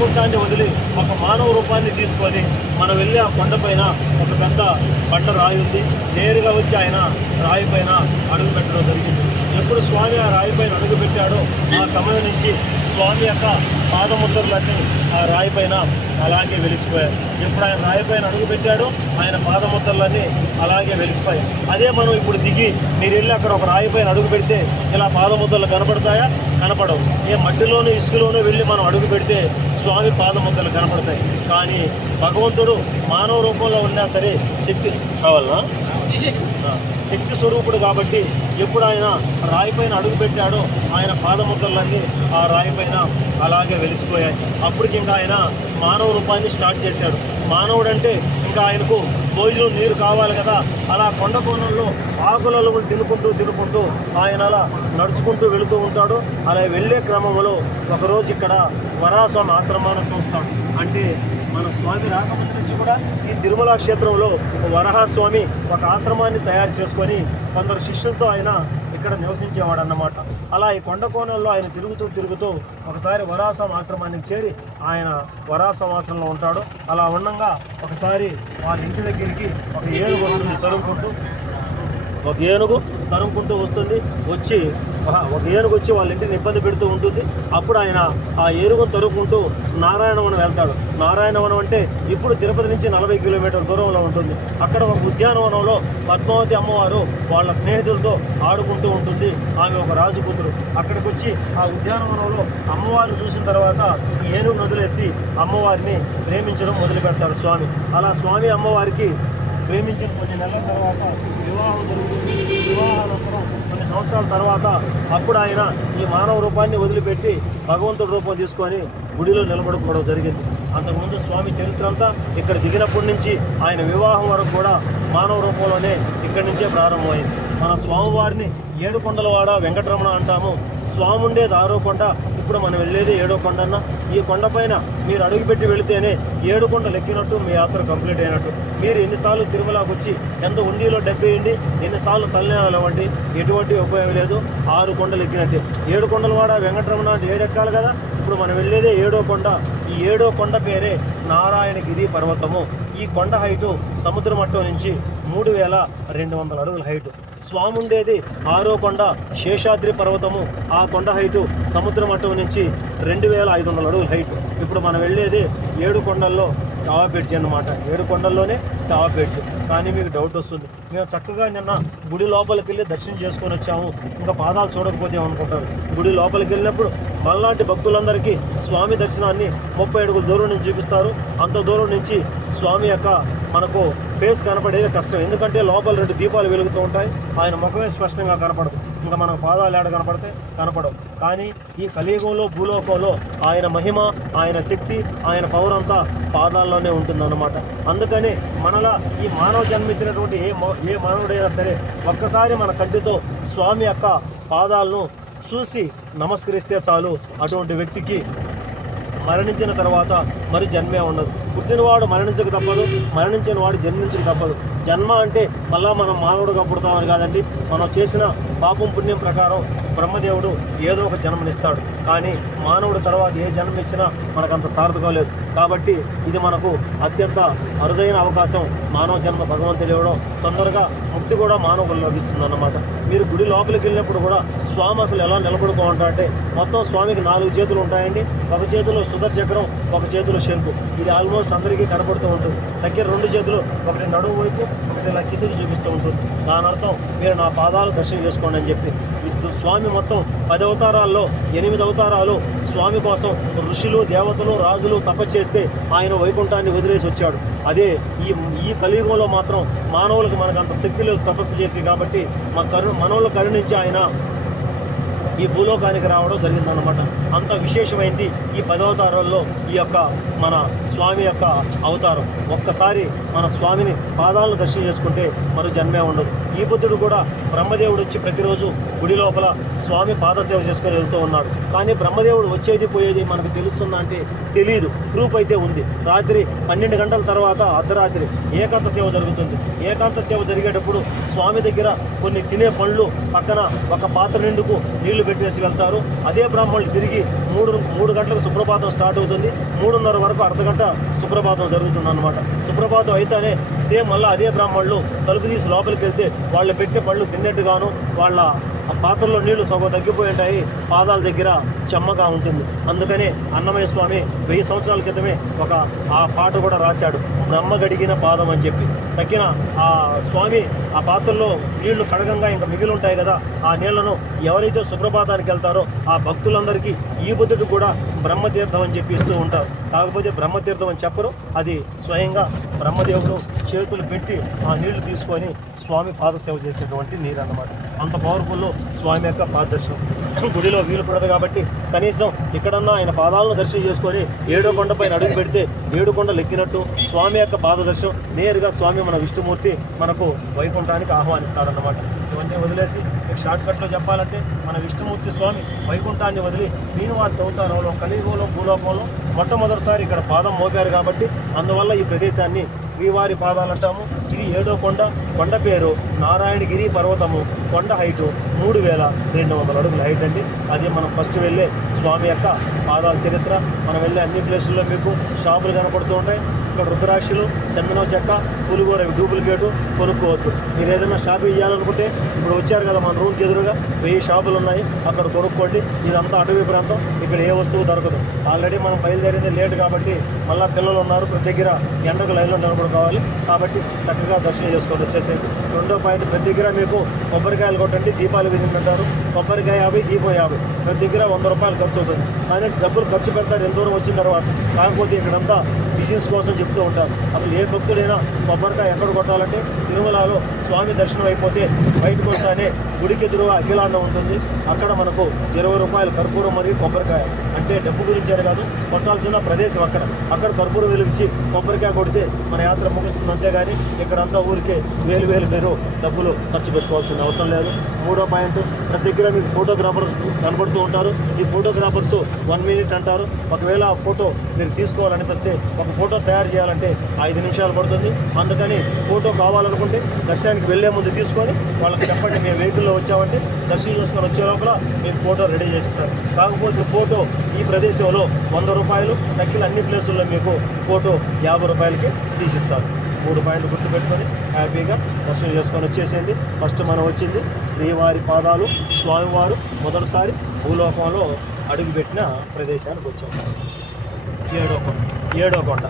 వైకుంఠాన్ని వదిలి ఒక మానవ రూపాన్ని తీసుకొని మనం వెళ్ళి ఆ కొండపైన ఒక పెద్ద బండ రాయి ఉంది. నేరుగా వచ్చి ఆయన రాయి పైన అడుగు పెట్టడం జరిగింది. ఎప్పుడు స్వామి ఆ రాయి పైన అడుగు పెట్టాడో ఆ సమయం నుంచి స్వామి యొక్క పాదముద్రలన్నీ ఆ రాయి పైన అలాగే వెలిసిపోయాయి. ఎప్పుడు ఆయన రాయి పైన అడుగు పెట్టాడో ఆయన పాదముద్రలన్నీ అలాగే వెలిసిపోయాయి. అదే మనం ఇప్పుడు దిగి మీరు వెళ్ళి అక్కడ ఒక రాయి పైన అడుగు పెడితే ఇలా పాదముద్రలు కనపడతాయా? కనపడవు. ఏ మట్టిలోనూ ఇసుకలోనూ వెళ్ళి మనం అడుగు పెడితే స్వామి పాదముద్రలు కనపడతాయి. కానీ భగవంతుడు మానవ రూపంలో ఉన్నా సరే శక్తి కావాలనా శక్తి స్వరూపుడు కాబట్టి ఎప్పుడు ఆయన రాయి పైన అడుగు పెట్టాడో ఆయన పాదముద్రలన్నీ ఆ రాయి పైన అలాగే వెలిసిపోయాయి. అప్పటికి ఇంకా ఆయన మానవ రూపాన్ని స్టార్ట్ చేశాడు. మానవుడంటే ఇంకా ఆయనకు భోజనం నీరు కావాలి కదా. అలా కొండ కోణంలో ఆకులలో తినుకుంటూ ఆయన అలా నడుచుకుంటూ వెళుతూ ఉంటాడు. అలా వెళ్ళే క్రమంలో ఒకరోజు ఇక్కడ వరాహస్వామి ఆశ్రమాన్ని చూస్తాం. అంటే మన స్వామి రాకముందు నుంచి కూడా ఈ తిరుమల క్షేత్రంలో వరాహస్వామి ఒక ఆశ్రమాన్ని తయారు చేసుకొని కొందరు శిష్యులతో ఆయన ఇక్కడ నివసించేవాడు అన్నమాట. అలా ఈ కొండ కోణంలో ఆయన తిరుగుతూ ఒకసారి వరాహస్వామి ఆశ్రమానికి చేరి ఆయన వరాహస్వామి ఆశ్రమంలో ఉంటాడు. అలా ఉండగా ఒకసారి వాళ్ళ ఇంటి దగ్గరికి ఒక ఏనుగు వస్తుంది తరుముకుంటూ వస్తుంది. ఒక ఏనుగు వచ్చి వాళ్ళ ఇంటిని ఇబ్బంది పెడుతూ ఉంటుంది. అప్పుడు ఆయన ఆ ఏనుగును తరుముకుంటూ నారాయణవనం వెళ్తాడు. నారాయణవనం అంటే ఇప్పుడు తిరుపతి నుంచి 40 కిలోమీటర్ల దూరంలో ఉంటుంది. అక్కడ ఒక ఉద్యానవనంలో పద్మావతి అమ్మవారు వాళ్ళ స్నేహితులతో ఆడుకుంటూ ఉంటుంది. ఆమె ఒక రాజు కూతురు. అక్కడికి వచ్చి ఆ ఉద్యానవనంలో అమ్మవారిని చూసిన తర్వాత ఈ ఏనుగును వదిలేసి అమ్మవారిని ప్రేమించడం మొదలు పెడతాడు స్వామి. అలా స్వామి అమ్మవారికి ప్రేమించిన కొన్ని నెలల తర్వాత వివాహం జరుగుతుంది. వివాహానంతరం కొన్ని సంవత్సరాల తర్వాత అప్పుడు ఆయన ఈ మానవ రూపాన్ని వదిలిపెట్టి భగవంతుడి రూపం తీసుకొని గుడిలో నిలబడుకోవడం జరిగింది. అంతకుముందు స్వామి చరిత్ర అంతా ఇక్కడ దిగినప్పటి నుంచి ఆయన వివాహం వరకు కూడా మానవ రూపంలోనే ఇక్కడి నుంచే ప్రారంభమైంది. మన స్వామివారిని ఏడుకొండలవాడ వెంకటరమణ అంటాము. స్వామి ఉండేది 6వ కొండ, ఇప్పుడు మనం వెళ్ళేది 7వ కొండ అన్న. ఈ కొండపైన మీరు అడుగుపెట్టి వెళితేనే 7 కొండలు ఎక్కినట్టు మీ యాత్ర కంప్లీట్ అయినట్టు. మీరు ఎన్నిసార్లు తిరుమలకి వచ్చి ఎంత ఉండిలో డబ్బేయండి, ఎన్నిసార్లు తల్లినాలు ఇవ్వండి, ఎటువంటి ఉపయోగం లేదు. 6 కొండలు ఎక్కినట్టే. 7 కొండలవాడ వెంకటరమణ అంటే 7 ఎక్కాలి కదా. ఇప్పుడు మనం వెళ్ళేదే 7వ కొండ. ఈ 7వ కొండ పేరే నారాయణగిరి పర్వతము. ఈ కొండ హైటు సముద్ర మట్టం నుంచి 3200 అడుగుల హైటు. స్వామి ఉండేది 6వ కొండ శేషాద్రి పర్వతము. ఆ కొండ హైటు సముద్ర మట్టం నుంచి 2500 అడుగుల హైటు. ఇప్పుడు మనం వెళ్ళేది 7 కొండల్లో టావా బ్రిడ్జ్ అన్నమాట. 7 కొండల్లోనే టావా బ్రిడ్జ్. కానీ మీకు డౌట్ వస్తుంది, మేము చక్కగా నిన్న గుడి లోపలికి వెళ్ళి దర్శనం చేసుకొని వచ్చాము, ఇంకా పాదాలు చూడకపోతే అనుకుంటారు. గుడి లోపలికి వెళ్ళినప్పుడు మనలాంటి భక్తులందరికీ స్వామి దర్శనాన్ని 30 అడుగుల దూరం నుంచి చూపిస్తారు. అంత దూరం నుంచి స్వామి యొక్క మనకు ఫేస్ కనపడేది కష్టం. ఎందుకంటే లోపల 2 దీపాలు వెలుగుతూ ఉంటాయి. ఆయన ముఖమే స్పష్టంగా కనపడదు. ఇంకా మనకు పాదాలు ఏడ కనపడితే కనపడవు. కానీ ఈ కలియుగంలో భూలోకంలో ఆయన మహిమ, ఆయన శక్తి, ఆయన పవర్ అంతా పాదాల్లోనే ఉంటుందన్నమాట. అందుకని మనలా ఈ మానవ జన్మెత్తినటువంటి ఏ మానవుడైనా సరే ఒక్కసారి మన కంటితో స్వామి యొక్క పాదాలను చూసి నమస్కరిస్తే చాలు. అటువంటి వ్యక్తికి మరణించిన తర్వాత మరి జన్మే ఉండదు. పుట్టినవాడు మరణించక తప్పదు, మరణించిన వాడు జన్మించక తప్పదు. జన్మ అంటే మళ్ళా మనం మానవుడుగా పుడతామని కాదండి. మనం చేసిన పాపం పుణ్యం ప్రకారం బ్రహ్మదేవుడు ఏదో ఒక జన్మనిస్తాడు. కానీ మానవుడు తర్వాత ఏ జన్మ ఇచ్చినా మనకంత సార్థకం లేదు. కాబట్టి ఇది మనకు అత్యంత అరుదైన అవకాశం. మానవ జన్మ భగవంతుడు ఇవ్వడం, తొందరగా ముక్తి కూడా మానవులు లభిస్తుంది అన్నమాట. మీరు గుడి లోపలికి వెళ్ళినప్పుడు కూడా స్వామి అసలు ఎలా నిలబడుకోమంటారంటే మొత్తం స్వామికి 4 చేతులు ఉంటాయండి. ఒక చేతిలో సుదర్చక్రం, ఒక చేతిలో శంకు. ఇది ఆల్మోస్ట్ అందరికీ కనపడుతూ ఉంటుంది. దగ్గర 2 చేతులు, ఒకటి నడుము వైపు, ఒకటి ఇలా కిందకి చూపిస్తూ ఉంటుంది. దాని అర్థం మీరు నా పాదాలు దర్శనం చేసుకోండి అని చెప్పి. స్వామి మొత్తం 10 అవతారాల్లో 8 అవతారాలు స్వామి కోసం ఋషులు, దేవతలు, రాజులు తపస్సు చేస్తే ఆయన వైకుంఠాన్ని వదిలేసి వచ్చాడు. అదే ఈ కలియుగంలో మాత్రం మానవులకు మనకు అంత శక్తి లేదు తపస్సు చేసి. కాబట్టి మనవులు కరుణించి ఆయన ఈ భూలోకానికి రావడం జరిగిందన్నమాట. అంత విశేషమైంది ఈ 10 అవతారాల్లో ఈ యొక్క మన స్వామి యొక్క అవతారం. ఒక్కసారి మన స్వామిని పాదాలను దర్శనం చేసుకుంటే మరో జన్మే ఉండదు. ఈ బుద్ధుడు కూడా బ్రహ్మదేవుడు వచ్చి ప్రతిరోజు గుడి లోపల స్వామి పాదసేవ చేసుకొని వెళ్తూ ఉన్నాడు. కానీ బ్రహ్మదేవుడు వచ్చేది పోయేది మనకు తెలుస్తుందా అంటే తెలియదు. ప్రూఫ్ అయితే ఉంది. రాత్రి 12 గంటల తర్వాత అర్ధరాత్రి ఏకాంత సేవ జరుగుతుంది. ఏకాంత సేవ జరిగేటప్పుడు స్వామి దగ్గర కొన్ని తినే పండ్లు, పక్కన ఒక పాత్ర నిండుకు నీళ్లు పెట్టేసి వెళ్తారు. అదే బ్రాహ్మణులు తిరిగి మూడు గంటలకు సుప్రభాతం స్టార్ట్ అవుతుంది. 3:30 వరకు అర్ధగంట సుప్రభాతం జరుగుతుంది అన్నమాట. సుప్రభాతం అయితేనే సేమ్ మళ్ళీ అదే బ్రాహ్మణులు తలుపు తీసి లోపలికి వెళ్తే వాళ్ళు పెట్టే పళ్ళు తిన్నట్టుగాను వాళ్ళ పాత్రలో నీళ్లు సగం తగ్గిపోయి ఉంటాయి, పాదాల దగ్గర చెమ్మగా ఉంటుంది. అందుకనే అన్నమయ్య స్వామి 1000 సంవత్సరాల క్రితమే ఆ పాట కూడా రాశాడు, బ్రహ్మ గడిగిన పాదం అని చెప్పి. తగ్గిన ఆ స్వామి ఆ పాత్రలో నీళ్లు కడగంగా ఇంకా మిగిలి ఉంటాయి కదా, ఆ నీళ్లను ఎవరైతే సుప్రభాతానికి వెళ్తారో ఆ భక్తులందరికీ ఈ బుద్ధుడు కూడా బ్రహ్మతీర్థం అని చెప్పి ఇస్తూ ఉంటారు. కాకపోతే బ్రహ్మతీర్థం అని చెప్పరు, అది స్వయంగా బ్రహ్మదేవుడు చేతులు పెట్టి ఆ నీళ్లు తీసుకొని స్వామి పాదసేవ చేసేటువంటి నీరు అన్నమాట. అంత పవర్ఫుల్లో స్వామి యొక్క పాదదర్శనం. గుడిలో వీలు పడదు కాబట్టి కనీసం ఇక్కడన్నా ఆయన పాదాలను దర్శనం చేసుకొని 7వ కొండపైన అడుగు పెడితే 7 కొండలు ఎక్కినట్టు స్వామి యొక్క పాదదర్శనం నేరుగా స్వామి మన విష్ణుమూర్తి మనకు వైకుంఠానికి ఆహ్వానిస్తాడన్నమాట. ఇవన్నీ వదిలేసి షార్ట్ కట్లో చెప్పాలంటే మన విష్ణుమూర్తి స్వామి వైకుంఠాన్ని వదిలి శ్రీనివాస అవతారంలో కలియుగంలో భూలోకంలో మొట్టమొదటిసారి ఇక్కడ పాదం మోపారు కాబట్టి అందువల్ల ఈ ప్రదేశాన్ని శ్రీవారి పాదాలు అంటాము. ఇది 7వ కొండ. కొండ పేరు నారాయణగిరి పర్వతము. కొండ హైటు 3200 అడుగుల హైట్ అండి. అది మనం ఫస్ట్ వెళ్ళే స్వామి యొక్క పాదాల చరిత్ర. మనం వెళ్ళే అన్ని ప్లేసుల్లో మీకు షాపులు కనపడుతూ ఉంటాయి. ఇక్కడ రుద్రాక్షలు, చందనం చెక్క, పులిగూర డూప్లికేటు కొనుక్కోవద్దు. మీరు ఏదైనా షాపింగ్ చేయాలనుకుంటే ఇప్పుడు వచ్చారు కదా మన రూమ్కి ఎదురుగా 1000 షాపులు ఉన్నాయి, అక్కడ కొనుక్కోండి. ఇదంతా అటవీ ప్రాంతం, ఇక్కడ ఏ వస్తువు దొరకదు. ఆల్రెడీ మనం బయలుదేరింది లేట్ కాబట్టి మళ్ళీ పిల్లలు ఉన్నారు, ప్రతి దగ్గర ఎండకు లైన్లో నిలబడి కావాలి కాబట్టి చక్కగా దర్శనం చేసుకొని వచ్చేసేది. 2వ పాయింట్, ప్రతి దగ్గర మీకు కొబ్బరికాయలు కొట్టండి, దీపాలు వెలిగిందంటారు. కొబ్బరికాయ 50, దీపం 50, ప్రతి దగ్గర 100 రూపాయలు ఖర్చు అవుతుంది. కానీ డబ్బులు ఖర్చు పెడతారు ఎంత దూరం వచ్చిన తర్వాత. కాకపోతే ఇక్కడంతా బిజినెస్ కోసం చెప్తూ ఉంటారు. అసలు ఏ భక్తుడైనా కొబ్బరికాయ ఎక్కడ కొట్టాలంటే తిరుమలలో స్వామి దర్శనం అయిపోతే బయటకు వస్తానే గుడికి ఎదురుగా అఖిలాండం ఉంటుంది, అక్కడ మనకు 20 రూపాయలు కర్పూరం మరియు కొబ్బరికాయ. అంటే డబ్బు గురించే కాదు, కొట్టాల్సిన ప్రదేశం అక్కడ కర్పూరం వెలిగించి కొబ్బరికాయ కొడితే మన యాత్ర ముగుస్తుంది. అంతేగాని ఇక్కడంతా ఊరికే వేలు మీరు డబ్బులు ఖర్చు పెట్టుకోవాల్సిన అవసరం లేదు. 3వ పాయింట్, ప్రతి దగ్గర మీకు ఫోటోగ్రాఫర్ కనబడుతూ ఉంటారు. ఈ ఫోటోగ్రాఫర్స్ 1 మినిట్ అంటారు. ఒకవేళ ఆ ఫోటో మీరు తీసుకోవాలనిపిస్తే ఒక ఫోటో తయారు చేయాలంటే 5 నిమిషాలు పడుతుంది. అందుకని ఫోటో కావాలనుకుంటే దర్శనానికి వెళ్ళే ముందు తీసుకొని వాళ్ళకి చెప్పండి, మేము వెహికల్లో వచ్చామంటే దర్శనం చేసుకొని వచ్చే లోపల మీకు ఫోటో రెడీ చేస్తారు. కాకపోతే ఫోటో ఈ ప్రదేశంలో 100 రూపాయలు, తక్కిన అన్ని ప్లేసుల్లో మీకు ఫోటో 50 రూపాయలకి తీసిస్తారు. 3 పాయింట్లు గుర్తుపెట్టుకొని హ్యాపీగా దర్శనం చేసుకొని వచ్చేసేయండి. ఫస్ట్ మనం వచ్చింది శ్రీవారి పాదాలు. స్వామివారు మొదటిసారి భూలోకంలో అడుగుపెట్టిన ప్రదేశానికి వచ్చాము. 7వ కొండ.